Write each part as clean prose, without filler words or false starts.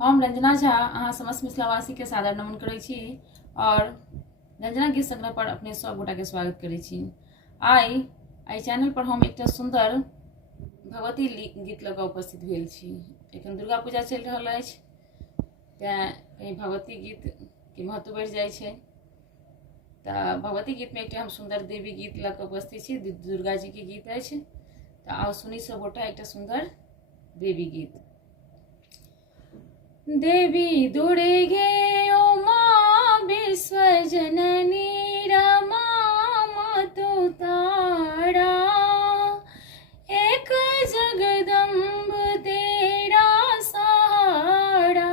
हम रंजना झा अहाँ समस्त मिथिलावासी के सादर नमन करै छी और रंजना गीत संग्रह पर अपने सब गोटा के स्वागत करै छी। आई चैनल पर हम एक सुंदर भगवती गीत लऽ कऽ उपस्थित भेल छी। एखन दुर्गा पूजा चलि रहल अछि, तेँ भगवती गीत के महत्व बढ़ि जाइ छै। तऽ भगवती गीत में एक हम सुंदर देवी गीत लऽ कऽ उपस्थित छी। दुर्गा जी के गीत अछि, तऽ आओ सुनी सब गोटा एक सुंदर देवी गीत। देवी दुर्गे उमा विश्वजननी रमा मातु तारा, एक जगदम्ब तेरा सहारा।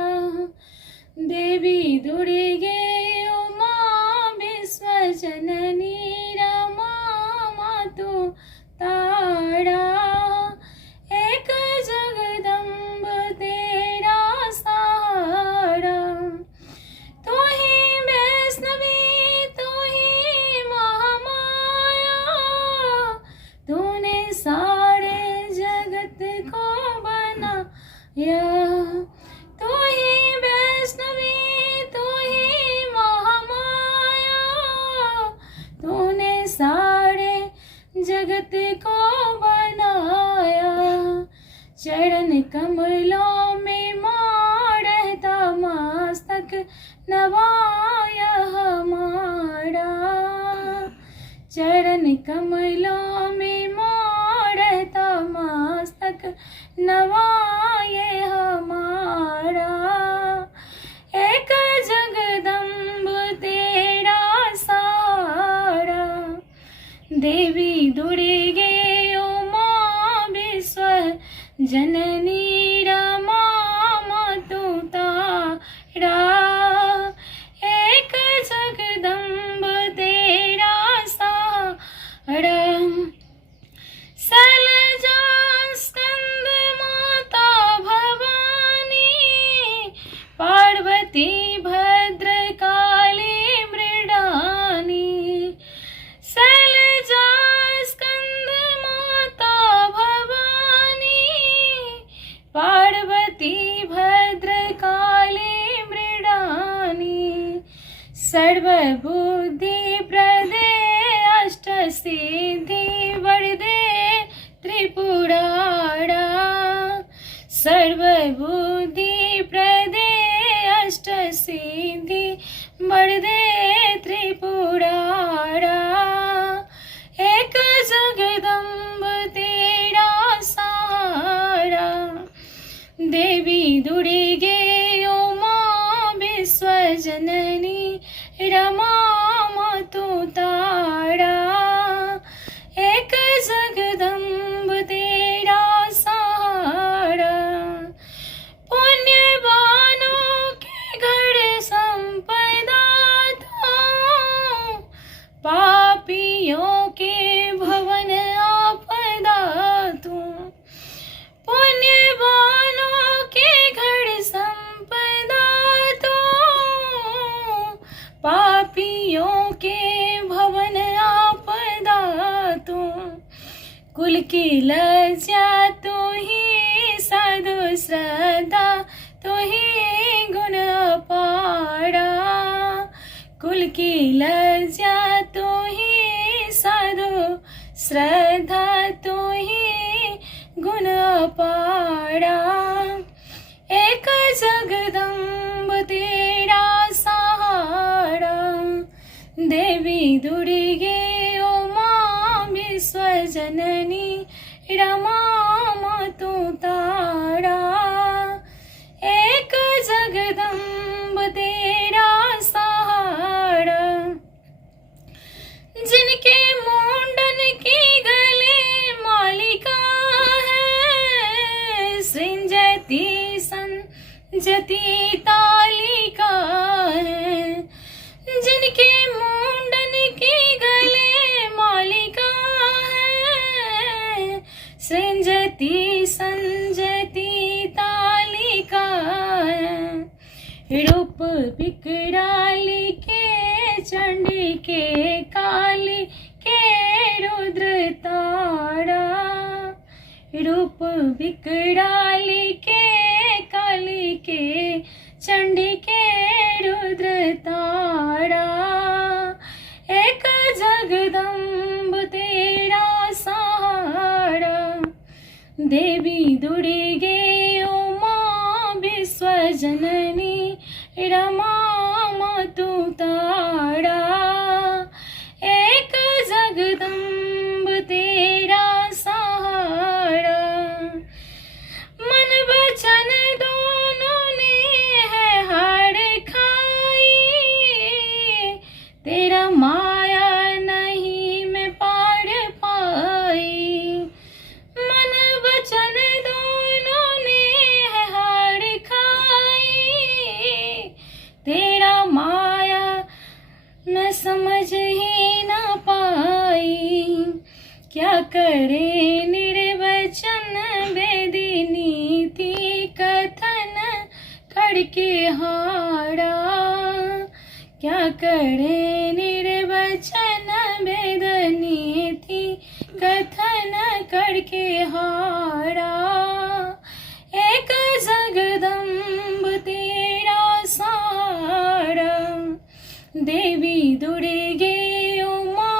देवी दुर्गे उमा विश्वजननी रमा मातु तारा, एक जगदम्ब तेरा सहारा। तू ही वैष्णवी तू ही महामाया, तूने सारे जगत को बनाया। तू ही वैष्णवी तू ही महामाया, तूने सारे जगत को बनाया। चरण कमलों में माँ रहता मस्तक नवाया हमारा। चरण कमलों में माँ रहता मस्तक नवाये हमारा। एक जगदम्ब तेरा सहारा। देवी दुर्गे उमा विश्व जननी रमा मातु तारा, एक जगदम्ब तेरा सहारा। शैलजा स्कंद माता भवानी, पार्वती भद्रकाली मृडानी। शैलजा स्कंद माता भवानी, पार्वती भद्रकाली मृडानी। सर्वबुद्धि प्रदे अष्ट सिद्धि वरदे त्रिपुरारा। सर्वबुद्धि प्रदे अष्ट सिद्धि वरदे त्रिपुरारा। एक जगदम्ब तेरा सहारा। देवी दुर्गे उमा विश्वजननी रमा मातु तारा, एक जगदम्ब तेरा सहारा। पुण्यवानों के घर संपदा तू, पापियों के भवन आपदा तू। पुण्यवानों के घर संपदा तू, पापियों के भवन आपदा तू। कुल की लज्जा तू ही साधु श्रद्धा तू ही गुण अपारा। कुल की लज्जा तू ही साधु श्रद्धा तू ही गुण अपारा। एक जगदम्ब तेरा सहारा। देवी दुर्गे उमा विश्वजननी रमा मातु तारा, एक जगदम्ब तेरा सहारा। जिनके मुंडन की गले मालिका है, सृंजती संजती तालिका है। जिनके मुंडन की गले मालिका है, सृंजती संजती तालिका है। रूप विकराली के चंडी के काली के रुद्र तारा। रूप विकराली के काली के देवी दुर्गे उमा विश्वजननी रमा मातु तारा, एक जगदम्ब तेरा सहारा। मन वचन दोनों ने है हार खाई, तेरा माया नहीं मैं पार पाई। मन वचन दोनों ने है हार खाई, तेरा माया मैं समझ ही ना पाई। क्या करे निर्वचन वेदिनी थी कथन करके हारा, क्या करे निर्वचन वेदनी थी कथन करके हारा। एक जगदम्ब तेरा सहारा, देवी दुर्गे उमा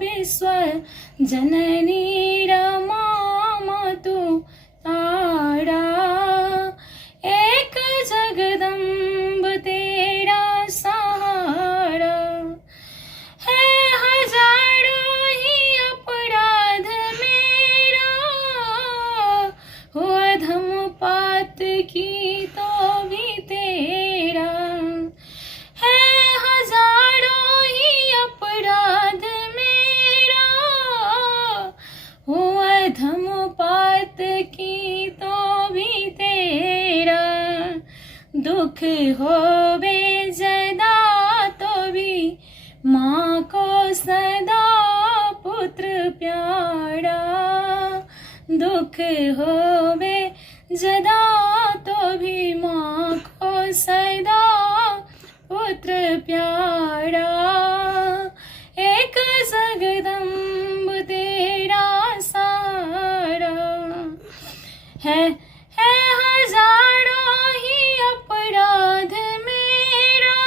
विश्वजननी रमा मातु तारा, एक जगदम्ब तेरा सहारा। है हजारों ही अपराध मेरा, हो अधम पात की तो भी तेरा। है हजारों ही अपराध मेरा, हो अधम पात की तो भी तेरा। दुख होवे ज़्यादा तो भी माँ को सदा पुत्र प्यारा। दुख होवे ज़्यादा तो भी माँ को सदा पुत्र प्यारा। एक जगदम्ब तेरा सहारा, है हजारों ही अपराध मेरा,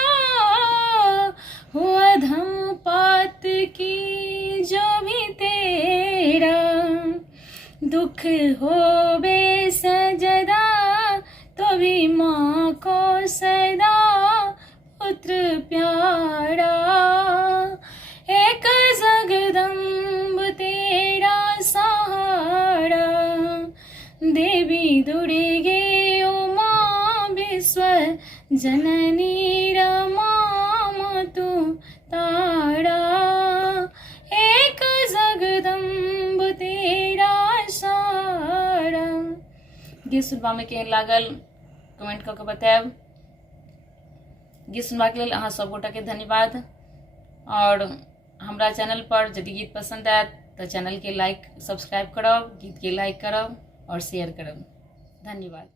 हो अधम पात की जो भी तेरा। दुख होवे सजदा तो भी माँ को सदा पुत्र प्यारा। एक जगदम्ब तेरा सहारा, देवी दुर्गे उमा विश्वजननी रमा मातु तारा, एक जगदम्ब तेरा सहारा। गीत सुनबा में केहन लागल कमेंट कऽ के बतायब। गीत सुनबाक लेल अहाँ सब गोटा के धन्यवाद। और हमरा चैनल पर यदि गीत पसंद आयत तो चैनल के लाइक सब्सक्राइब करब, गीत के लाइक करब और शेयर करब। धन्यवाद।